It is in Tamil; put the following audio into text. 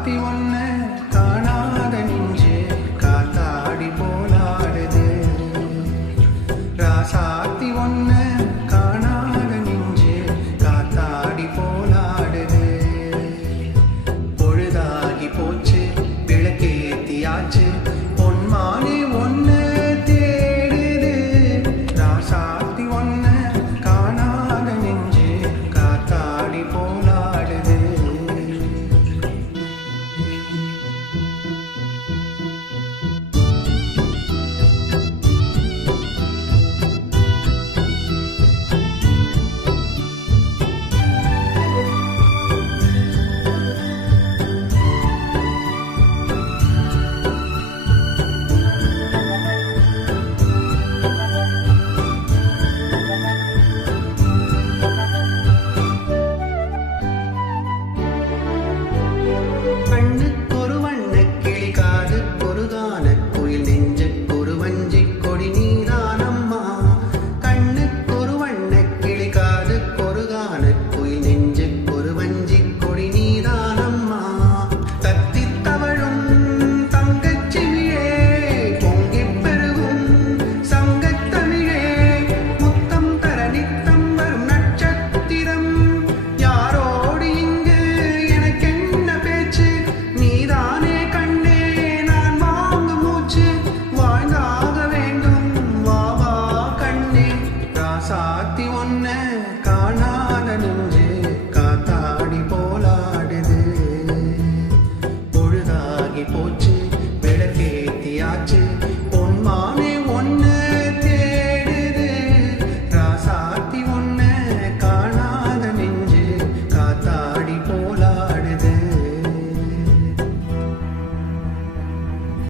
ராசாத்தி ஒன்ன காணாத நெஞ்சு காத்தாடி போலாடுது. ராசாத்தி ஒன்ன காணாத நெஞ்சு காத்தாடி போலாடுது. பொழுதாகி போச்சு விளக்கேத்தியாச்சு பொன்மானே ஒன்ன தேடுது. ராசாத்தி ஒன்ன காணாத நெஞ்சு காத்தாடி போலாடுது. கண்ணுக்கொரு வண்ணக் கிளி காதுக்கொரு கானக் குயில் நெஞ்சுக்கொரு வஞ்சிக் கொடி நீதானம்மா. கண்ணுக்கொரு வண்ணக் கிளி காதுக்கொரு கானக் குயில் நெஞ்சுக்கொரு வஞ்சிக் கொடி நீதானம்மா. தத்தித் தவழும் தங்கச் செவியே பொங்கிப் பெருகும் சங்கத் தமிழே முத்தம் தர நித்தம் வரும் நட்சத்திரம். யாரோடு இங்கு எனக்கென்ன பேச்சு நீதானே கண்ணே நான் வாங்கும் மூச்சு. வாழ்ந்தாக வேண்டும் வா வா கண்ணே. ராசாத்தி ஒன்ன காணாத